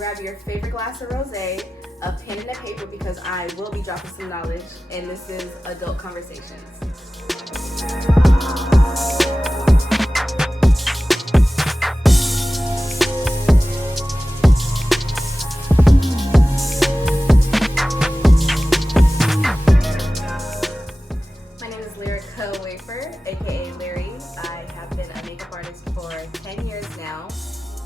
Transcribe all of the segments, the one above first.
grab your favorite glass of rosé, a pen and a paper, because I will be dropping some knowledge, and this is Adult Conversations. My name is Lyrica Wafer, aka Larry. I have been a makeup artist for 10 years now,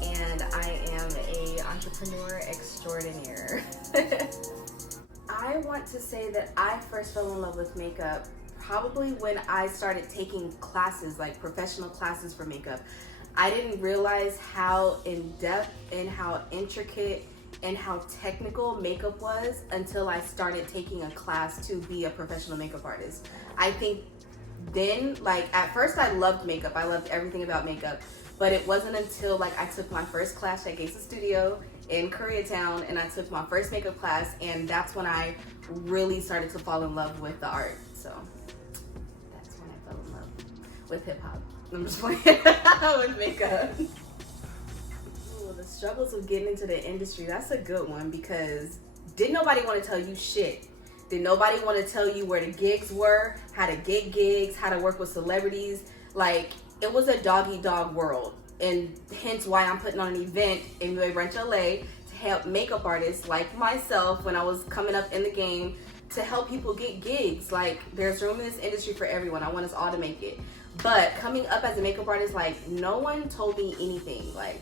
and I am an entrepreneur extraordinaire. I want to say that I first fell in love with makeup probably when I started taking classes, like professional classes for makeup. I didn't realize how in-depth and how intricate and how technical makeup was until I started taking a class to be a professional makeup artist. I think then, like, at first I loved makeup. I loved everything about makeup. But it wasn't until like I took my first class at Gates Studio in Koreatown, and I took my first makeup class, and that's when I really started to fall in love with the art. So that's when I fell in love with hip hop. I'm just playing with makeup. Ooh, the struggles of getting into the industry, that's a good one, because didn't nobody want to tell you shit. Did nobody want to tell you where the gigs were, how to get gigs, how to work with celebrities. Like, it was a dog-eat-dog world, and hence why I'm putting on an event in New Branch, LA to help makeup artists like myself when I was coming up in the game, to help people get gigs. Like, there's room in this industry for everyone. I want us all to make it. But coming up as a makeup artist, like, no one told me anything. Like,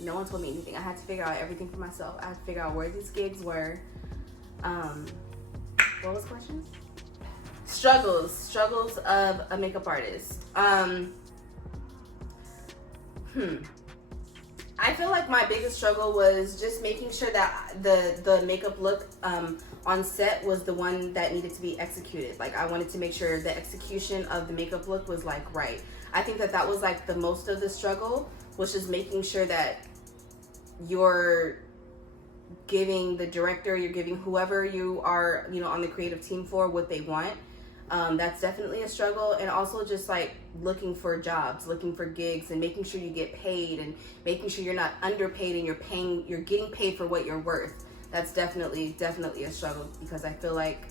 no one told me anything. I had to figure out everything for myself. I had to figure out where these gigs were. What was the question? Struggles of a makeup artist. I feel like my biggest struggle was just making sure that the makeup look on set was the one that needed to be executed. Like, I wanted to make sure the execution of the makeup look was like right. I think that was like the most of the struggle, was just making sure that you're giving the director, you're giving whoever you are, on the creative team for what they want. That's definitely a struggle. And also just like looking for jobs, looking for gigs, and making sure you get paid, and making sure you're not underpaid and you're getting paid for what you're worth. That's definitely a struggle, because I feel like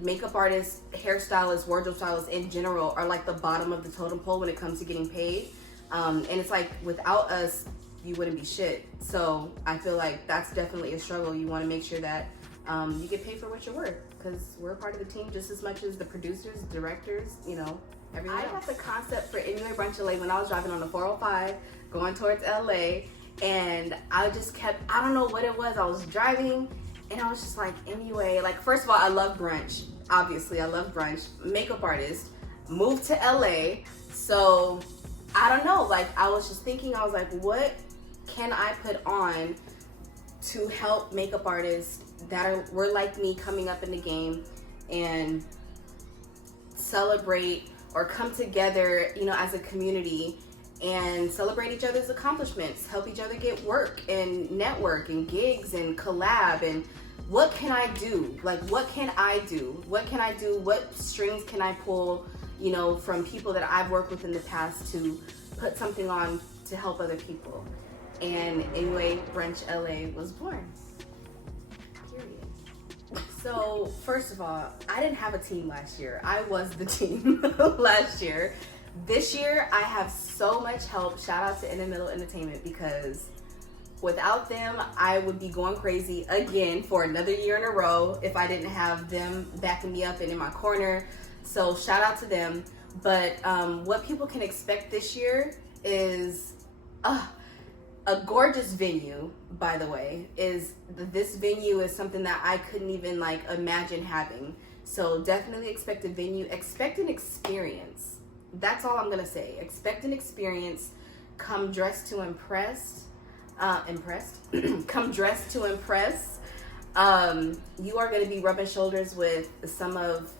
makeup artists, hairstylists, wardrobe stylists in general are like the bottom of the totem pole when it comes to getting paid. And it's like, without us, you wouldn't be shit. So I feel like that's definitely a struggle. You want to make sure that you get paid for what you're worth, because we're a part of the team just as much as the producers, directors, everyone else. I got the concept for Anyway Brunch LA when I was driving on the 405 going towards LA, and I just kept, I don't know what it was, I was driving and I was just like, anyway, like, first of all, I love brunch. Obviously, I love brunch. Makeup artist, moved to LA, so I don't know, like, I was just thinking, I was like, what can I put on to help makeup artists that were like me, coming up in the game, and celebrate or come together, as a community, and celebrate each other's accomplishments, help each other get work and network and gigs and collab. And what can I do? Like, what can I do? What can I do? What strings can I pull, from people that I've worked with in the past to put something on to help other people? And Anyway Brunch LA was born. Period. So, first of all, I didn't have a team last year. I was the team last year. This year, I have so much help. Shout out to In the Middle Entertainment, because without them, I would be going crazy again for another year in a row if I didn't have them backing me up and in my corner. So shout out to them. But what people can expect this year is a gorgeous venue, by the way. This venue is something that I couldn't even like imagine having. So definitely expect a venue, expect an experience. That's all I'm gonna say. Expect an experience. Come dressed to impress. Come dressed to impress. You are gonna be rubbing shoulders with some of,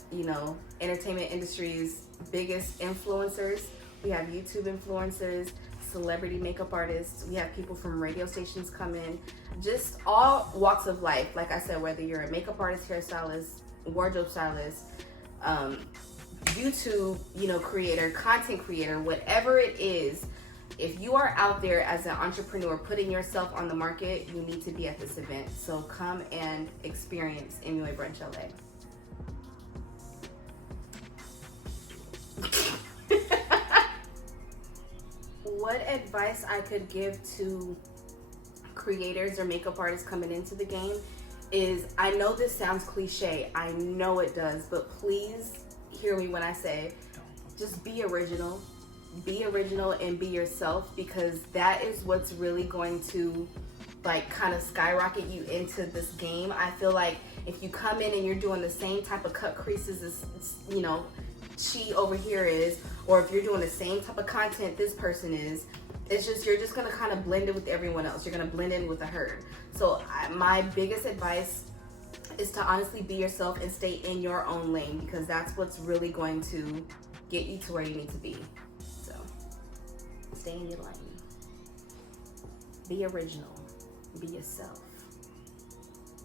entertainment industry's biggest influencers. We have YouTube influencers, celebrity makeup artists. We have people from radio stations come in. Just all walks of life. Like I said, whether you're a makeup artist, hairstylist, wardrobe stylist, YouTube, creator, content creator, whatever it is, if you are out there as an entrepreneur putting yourself on the market, you need to be at this event. So come and experience MUA Brunch LA. What advice I could give to creators or makeup artists coming into the game is, I know this sounds cliche, I know it does, but please hear me when I say, just be original and be yourself, because that is what's really going to like kind of skyrocket you into this game. I feel like if you come in and you're doing the same type of cut creases as, you know, she over here is, or if you're doing the same type of content this person is, it's just, you're just gonna kind of blend in with everyone else. You're gonna blend in with the herd. So my biggest advice is to honestly be yourself and stay in your own lane, because that's what's really going to get you to where you need to be. So stay in your lane. Be original. Be yourself.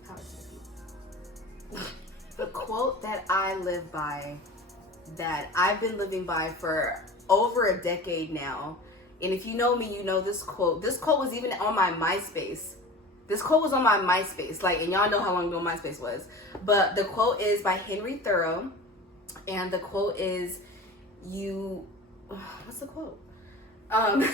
Power to you. The quote that I live by, that I've been living by for over a decade now, and if you know me, you know this quote. This quote was even on my MySpace. This quote was on my MySpace, like, and y'all know how long ago MySpace was. But the quote is by Henry Thoreau, and the quote is, what's the quote?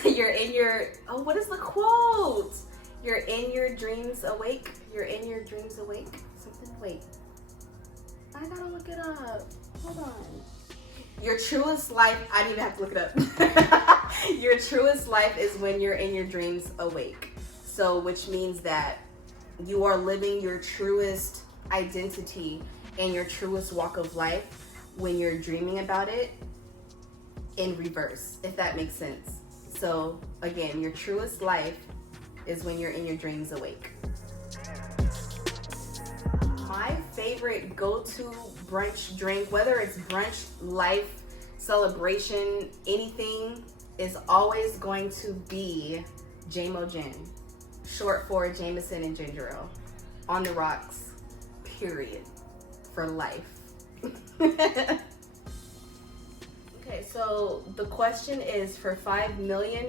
You're in your, what is the quote? You're in your dreams awake. You're in your dreams awake. Something, wait. I gotta look it up. Hold on. Your truest life, I didn't even have to look it up. Your truest life is when you're in your dreams awake. So, which means that you are living your truest identity and your truest walk of life when you're dreaming about it in reverse, if that makes sense. So, again, your truest life is when you're in your dreams awake. My favorite go-to brunch drink, whether it's brunch, life, celebration, anything, is always going to be JMO Gin, short for Jameson and Ginger Ale, on the rocks, period, for life. Okay, so the question is, for $5 million,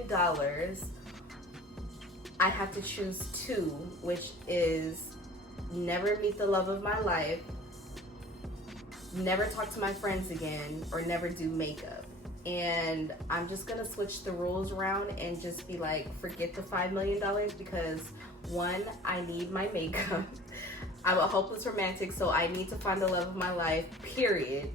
I have to choose two, which is never meet the love of my life, never talk to my friends again, or never do makeup. And I'm just gonna switch the rules around and just be like, forget the $5 million, because one, I need my makeup. I'm a hopeless romantic, so I need to find the love of my life, period.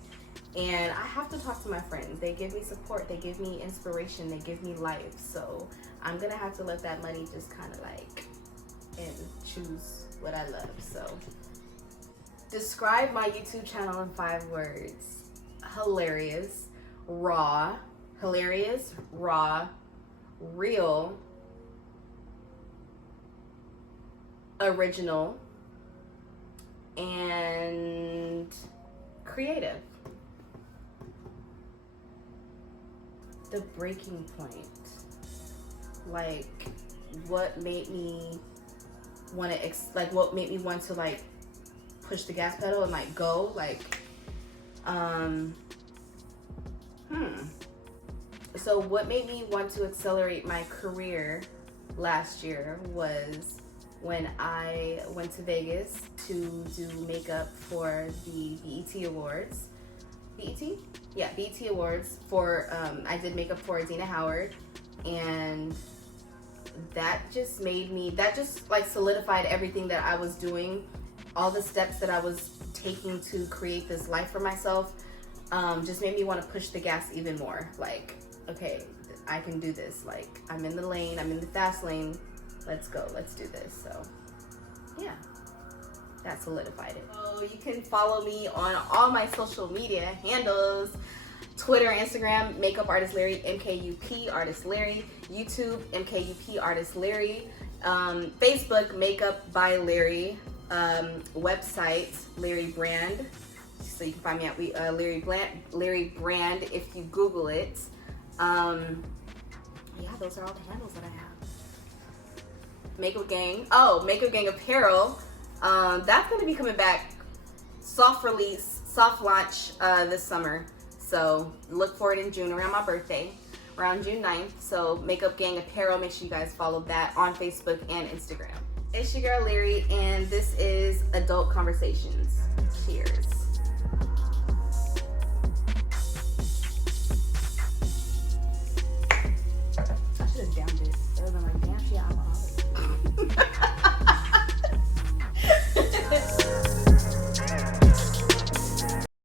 And I have to talk to my friends. They give me support, they give me inspiration, they give me life. So I'm gonna have to let that money just kind of like, and choose what I love. So describe my YouTube channel in 5 words. Hilarious, raw, real, original, and creative. The breaking point, like what made me want to what made me want to like push the gas pedal and like go, like so what made me want to accelerate my career last year was when I went to Vegas to do makeup for the BET Awards. BET? Yeah, BET Awards for, I did makeup for Adina Howard, and that just made me, that just like solidified everything that I was doing, all the steps that I was taking to create this life for myself, just made me want to push the gas even more. Like, okay, I can do this. Like, I'm in the lane, I'm in the fast lane, let's go, let's do this. So, yeah. That solidified it. So you can follow me on all my social media handles: Twitter, Instagram, Makeup Artist Larry, MKUP Artist Larry, YouTube, MKUP Artist Larry, Facebook, Makeup by Larry, website, Larry Brand. So you can find me at Larry Brand if you Google it. Yeah, those are all the handles that I have. Makeup Gang. Oh, Makeup Gang Apparel. That's going to be coming back, soft release, soft launch this summer. So look for it in June around my birthday. around June 9th. So Makeup Gang Apparel, make sure you guys follow that on Facebook and Instagram. It's your girl Leary, and this is Adult Conversations. Cheers.